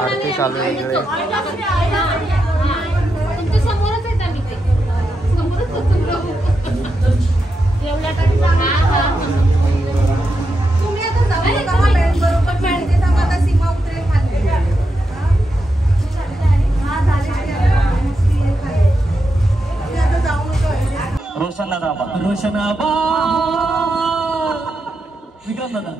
आरती चालू आहे इकडे. विक्रम दादा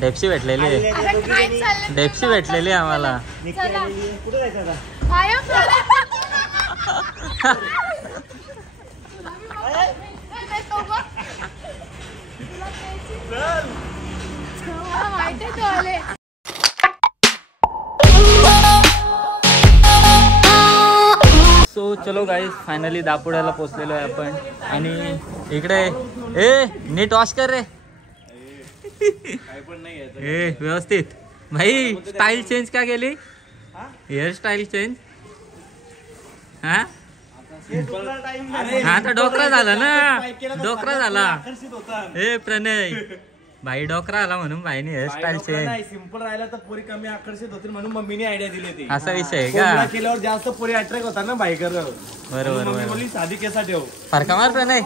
डेप्सी भेटलेली डेप्सी भेटलेली आम्हाला. सो चलो गाईज फायनली दापोड्याला पोचलेलो आहे आपण. आणि इकडे ए नीट वॉश कर रे. ए व्यवस्थित भाई. स्टाईल चेंज का केली? Hair style change. हा आता डोकरा झाला ना. डोकरा झाला. ए प्रणय भाई डोकरा आला म्हणून भाईने हेअरस्टाईल चेंज. सिंपल राहिला तर पोरी कमी आकर्षित होतील म्हणून मम्मीने आयडिया दिली होती. असा विषय आहे का? केल्यावर जास्त पोरी अट्रॅक्ट होता ना बाईकर. बरोबर. साधी केसा ठेव. फरका मार प्रणय.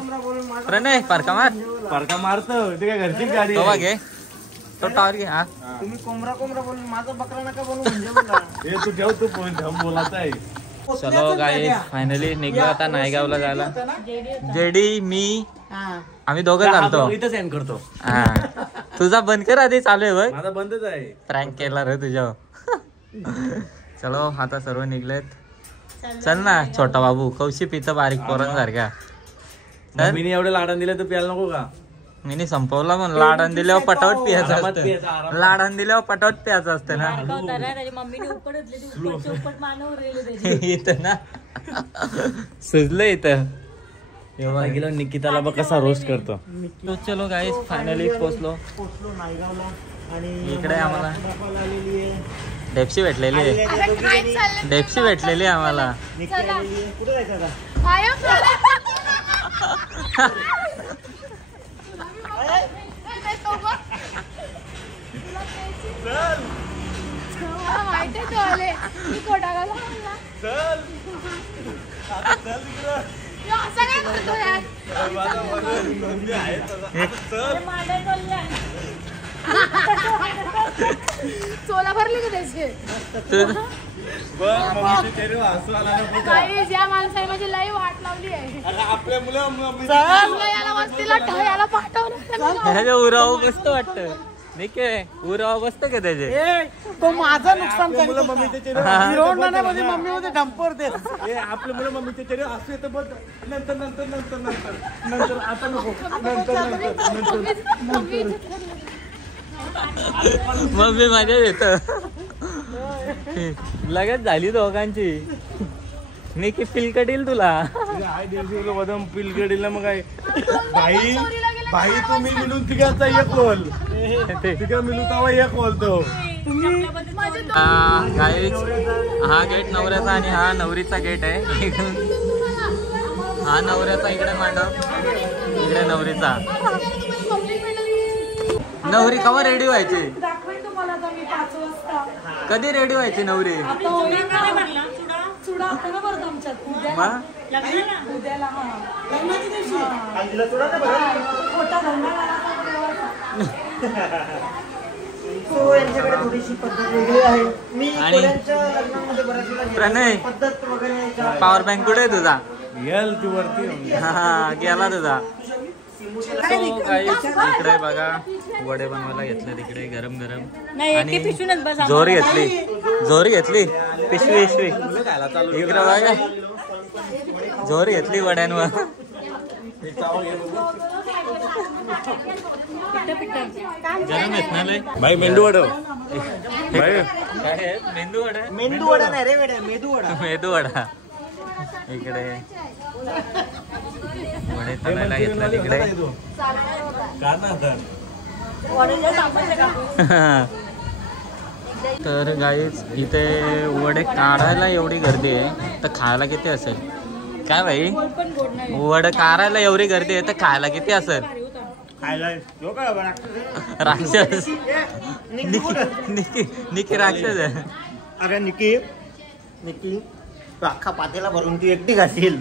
प्रणय फरका मार. फरका मारतो ते काय घरची गाडी तो घे तो टावर घे. हा तुम्ही कोंबरा कोंबरा बोलून माझा बकरा नका बोलू म्हणजे तू ठेव तू बोलायचं आहे. चलो गाईज फायनली निघलो आता नायगावला जायला. जेडी मी आम्ही दोघं चालतो. इथं सेंड करतो. हा तुझा बंद कर आधी. चालू आहे बघ. माझा बंदच आहे. प्रँक केला रे तुझ्या. चलो आता सर्व निघलेत. चल ना छोटा बाबू. कौशी पितं बारीक पोरांसारख्या. मी एवढे लाडण दिले तर प्यायला नको का? मी संपवला म्हणून. लाडण दिल्यावर पटावट प्यायचं असतं. लाडण दिल्यावर पटावट प्यायचं असतं ना. इथं ना सुजलं इथं. गेलो निकिताला बघ कसा रोस्ट करतो. तो चलो गाईज फायनली पोचलो नायगावला. आणि इकडे आम्हाला डेप्सी भेटलेली डेप्सी भेटलेली आम्हाला. कुठे जायचं आता? चोला भरली का त्याचे? या माणसाने माझी लई वाट लावली आहे. आपल्या याला वस्तीला याला पाठवलं. उराव बसत वाटत नाही काय? उराव बसत का त्याचे? तो माझं नुकसान करतो. मध्ये मम्मी मध्ये डंपर देत. आपल्या मुलं मम्मीच्या चेहरे असू येतं बघ. नंतर नंतर नंतर नंतर नंतर आता नको. मम्मी माझ्या येत लगेच झाली दोघांची. मी की पिलकटील तुला. बदम पिलकटील मग काय. भाई भाई तुम्ही मिळून तिघांचा एक बोल. तिघा मिळून तवा एक बोलतो. गाईज हा गेट नवऱ्याचा आणि हा नवरीचा गेट आहे. हा नवऱ्याचा इकडे मांडव. इकडे नवरीचा. नवरी कवा रेडी व्हायची? कधी रेडी व्हायची नवरी? यांच्याकडे थोडीशी पद्धत वेगळी आहे. मी प्रणय पद्धत वगैरे. पॉवर बँक कुठे आहे तुझा? तू वरती. हा गेला तुझा. इकडे बघा वडे बनवायला घेतले. तिकडे गरम गरम आणि जोरी घेतली पिशवी इकडे बघा जोरी घेतली वड्यांवर. गरम आहेत ना लय. भाई मेंदू वडा काय आहे? मेंदू वडा. मेंदू वडा नाही रे बेटा, मेदू वडा. मेदू वडा इकडे वडे तळायला घेतला तिकडे. तर गाईच इथे वडे काढायला एवढी गर्दी आहे तर खायला किती असेल काय भाई? वडे काढायला एवढी गर्दी आहे तर खायला किती असेल? राक्षस निकी राक्षस आहे. अरे निकी अख्खा पातेला भरून ती एकटी घासील.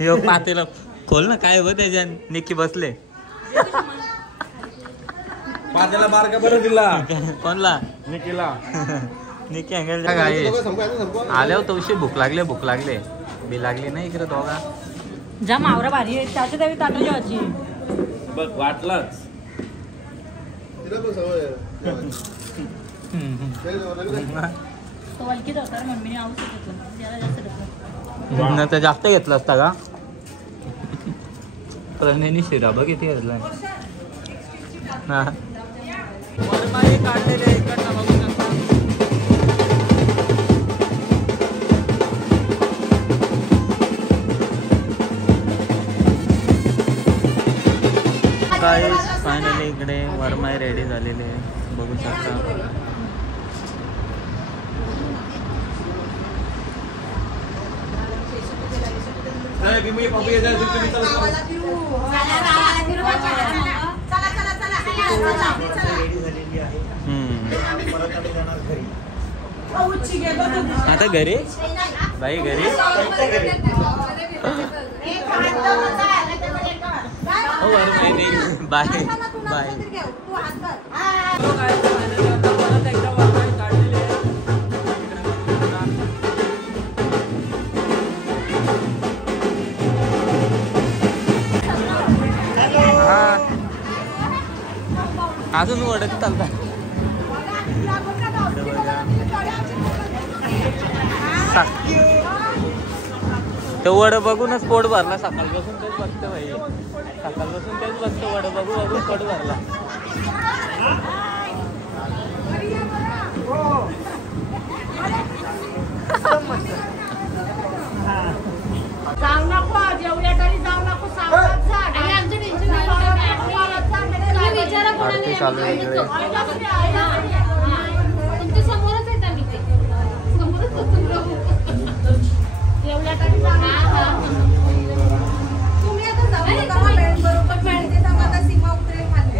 यो पातेला खोल ना काय हो त्याच्यात. निकी बसले पातेला बारका बरं दिला कोणला? निकीला. निकी अंगल आल्यावर तवशी भूक लागले बी लागली नाही इकडे दोघा. ज्या मावरा भारी आहे त्याच्या त्यावेळी ताटं जेवायची. बघ वाटलाच. तो वलकीत होता रे, मम्मीने आवश्यक होतं त्याला जास्त ढकललं. तर जास्त घेतला असता का? प्रणयनी शिरा बघ किती घेतलाय. काढलेले इकडनं बघू शकता. फायनली इकडे वरमाई रेडी झालेले बघू शकता. आता घरी बाई घरी बाय बाय. अजून ओढत चालतात. ते वड बघूनच पोट भरला. सकाळपासून तेच बघतो भाई. सकाळपासून तेच बघतो वड बघू पोट भरला. जाऊ नको जेवढ्या तरी जाऊ नको. आरती चालू आहे इकडे. तुमच्या समोरच येत आम्ही ते समोरच जेवढ्या तरी तुम्ही आता जाऊ बरोबर मॅडम आता सीमा उतरेल खाली.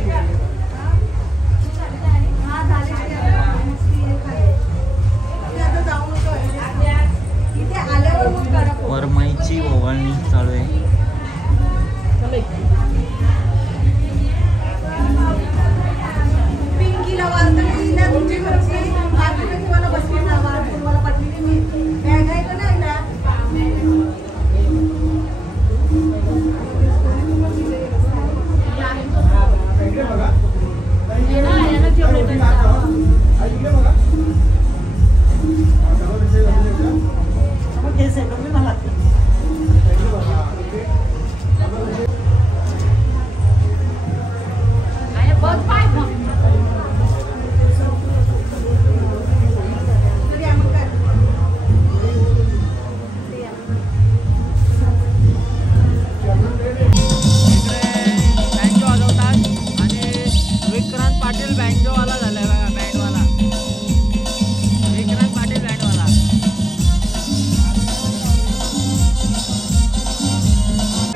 इथे आल्यावर मग करा. वरमाईची ओवाळणी चालू आहे. पिंकीला वाजता तुमची घरची मला बसली मला पटली मी बॅग आहे का नाही ना.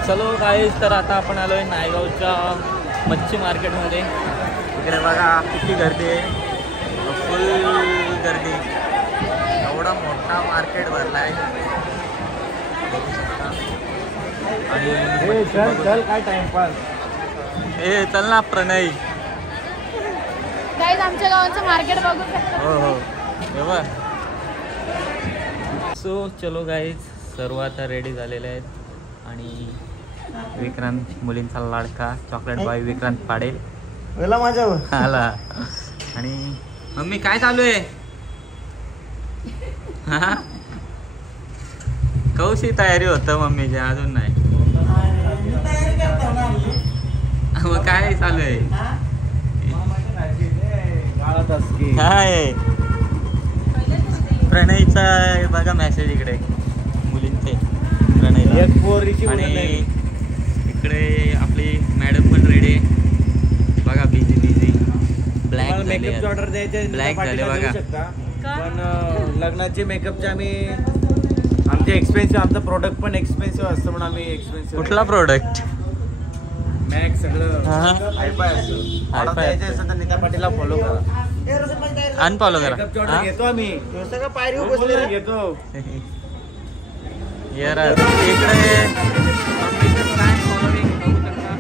चलो गाईस, तर आता आपण आलोय नायगावच्या मच्छी मार्केटमध्ये. इकडे बघा किती गर्दी आहे, फुल गर्दी. एवढा मोठा मार्केट भरला आहे बघू शकता. आणि चल काय टाइमपास. हे चल ना प्रणय. गाईज आमच्या गावाचं मार्केट बघू शकता. हो हो बरोबर. सो चलो गाईज, सर्व आता रेडी झालेले आहेत. आणि विक्रांत, मुलींचा लाडका चॉकलेट बॉय विक्रांत पाडेल माझ्यावर आला. आणि मम्मी काय चालू आहे? हा कौशी तयारी होतं मम्मीची, अजून नाही. मग काय चालू आहे गाळात काय प्रणयचा बघा मेसेज इकडे मुलींचे प्रणयला एक पोरीची आणि मुलं नाही. इकडे आपली मॅडम पण रेडी आहे बघा बिझी ब्लॅक मेकअपची ऑर्डर द्यायचे ब्लॅक झाले बघा पण लग्नाचे मेकअपचे आम्ही आमचे एक्सपेन्सिव्ह आमचं प्रोडक्ट पण एक्सपेन्सिव्ह असतं म्हणून आम्ही एक्सपेन्सिव्ह कुठला प्रोडक्ट मॅक सगळं हा. हायफाय असतं ऑर्डर हायफाय. द्यायचे असेल तर नीता पाटीलला फॉलो करा अनफॉलो मेकअपची करा ऑर्डर घेतो आम्ही सगळं पायरी बोल घेतो यार इकडे मम्मीचं काय following बघू शकता.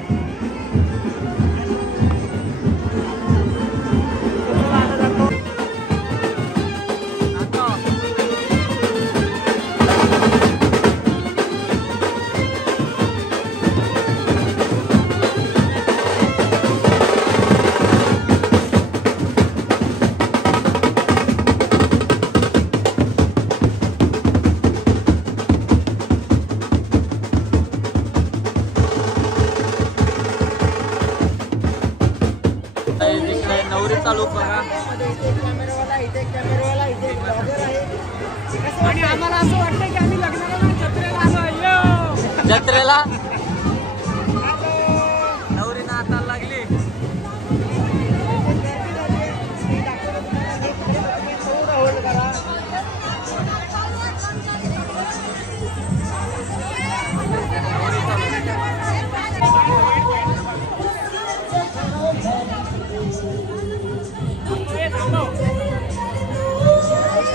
इकडे नवरीचा लुक बघा आणि आम्हाला असं वाटतं की आम्ही लग्नाला जत्रेला आलो. जत्रेला नवरीनं हाताला लागली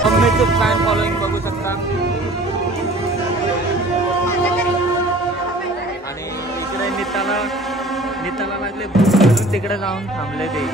मम्मीचे फॅन फॉलोइंग बघू शकता आणि इकडे नीताला लागले भूक म्हणून तिकडे जाऊन थांबले ते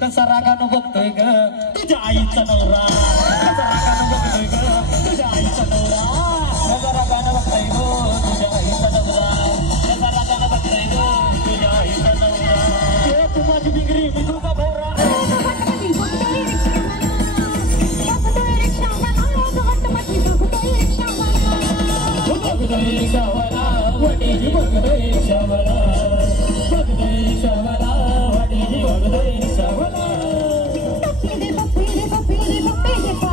कसा रागानं बघतोय ग तुझ्या आईचा नवरा कसा रागानं बघतोय ग तुझ्या आईचा नवरा कसा रागानं बघतोय ग तुझ्या आईचा नवरा कसा रागानं बघतोय ग तुझ्या आईचा नवरा तू माझी बिगरी मी तुझा भोवरा Bye.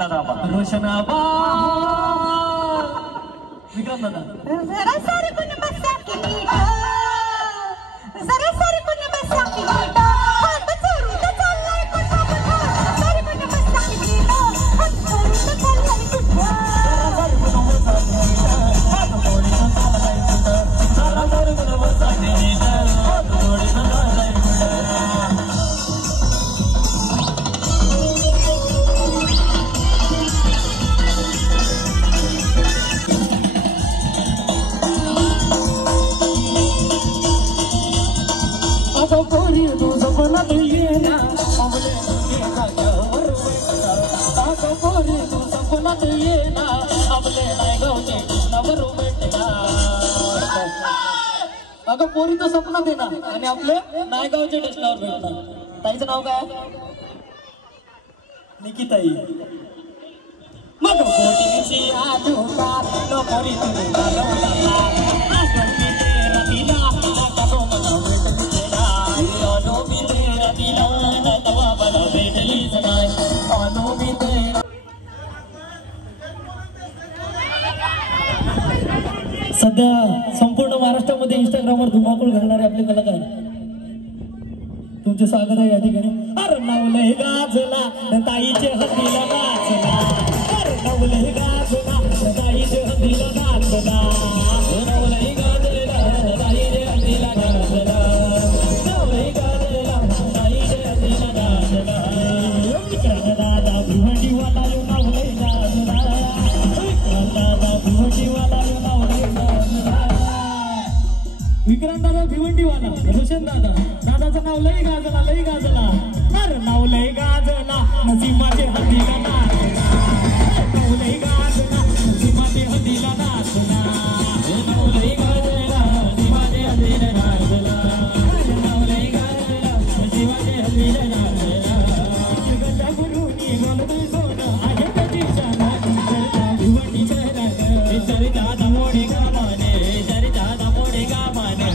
रोशनाबाद विक्रम दादा जरा सारी कुणी बसा की नीट जरा सारी कुणी बसा की नीट हात चोरू तर चाललाय कुठं कुठं सारी कुणी बसा की नीट हात चोरू तर चाललाय कुठं सारी कुणी बसा की नीट हात जोडी तर चाललाय कुठं सारी कुणी बसा की नीट हात जोडी तर चाललाय कुठं अगं पोरीचं स्वप्न दे ना आणि आपले नायगावच्या टेस्टावर भेटणार. ताईचं नाव काय? निकिताई. मग पोरीची आजोबा नो पोरी तुझे घालवला आसवती तेरा दिला कदो मला भेटली ना नो मी तेरा दिला तवा मला भेटलीच नाही नो मी तेरा. सध्या संपूर्ण महाराष्ट्रामध्ये इंस्टाग्रामवर धुमाकूळ घालणारे आपले कलाकार तुमचे स्वागत आहे या ठिकाणी. अरे नवलय गाजला ताईचे हल्लीला नाचला अरे नवलय गाजला ताईचे हल्लीला नाचला नवलय गाजला ताईचे हल्लीला नाचला नवलय गाजला ताईचे हल्लीला नाचला विक्रांत दादा भिवंडीवाला यो नवलय गाजला विक्रांत दादा भिवंडीवाला यो नवलय गाजला. विक्रांत दादा भिवंडीवाला रोशन दादा दादाचं नाव लई गाजला अरे नाव लई गाजला नसीमाचे हल्लीला नाचला नाव लई गाजला नसीमाचे हल्लीला नाचला नाव लई गाजला नसीमाचे हल्लीला नाचला नाव लई गाजला नसीमाचे हल्लीला नाचला गंगा गुरुनी बोलतोय सोनं आहे कधी शाना चरता भिवंडी शहरात चरता दामोडे गावाने चरता दामोडे गावाने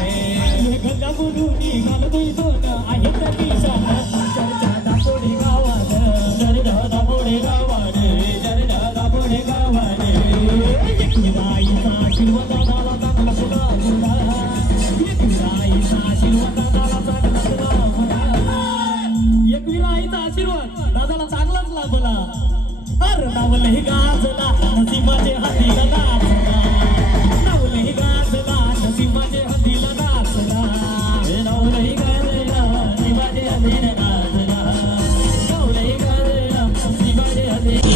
गंगा गुरुनी बोलतोय सोनं आहे कधी शाना चरता दामोडे गावात चरता दामोडे गावाने चरता दामोडे गावाने एकविराईचा आशीर्वादाला चांगला फुला फुला एकविराईचा आशीर्वादाला चांगला फुला फुला एकविराईचा आशीर्वाद दादाला चांगलाच लाभला. अरे नावलही गाजला नसीमाचे हल्लीला नाचला नावलही गाजला नसीमाचे हल्लीला नाचला नावलही गाजला नसीमाचे हल्लीला नाचला नावलही गाजला नसीमाचे हल्लीला.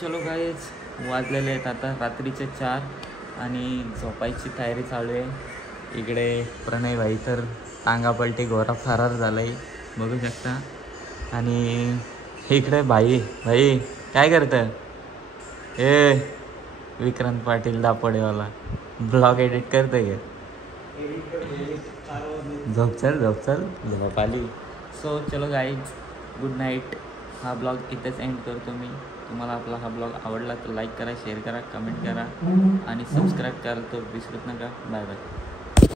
चलो गाईज वाजलेले आहेत आता रात्रीचे 4 आणि झोपायची तयारी चालू आहे. इकडे प्रणय भाई तर टांगापलटी घोरा फरार झालाय बघू शकता. आणि इकडे भाई काय करतं ए विक्रांत पाटील दापोडेवाला ब्लॉग एडिट करतोय का? झोप आली. सो चलो गाईज गुड नाईट. हा ब्लॉग इथेच एंड करतो मी. तुम्हाला आपला हा ब्लॉग आवडला तर लाईक करा, शेअर करा, कमेंट करा आणि सबस्क्राईब करायला तर विसरत नका. Bye bye.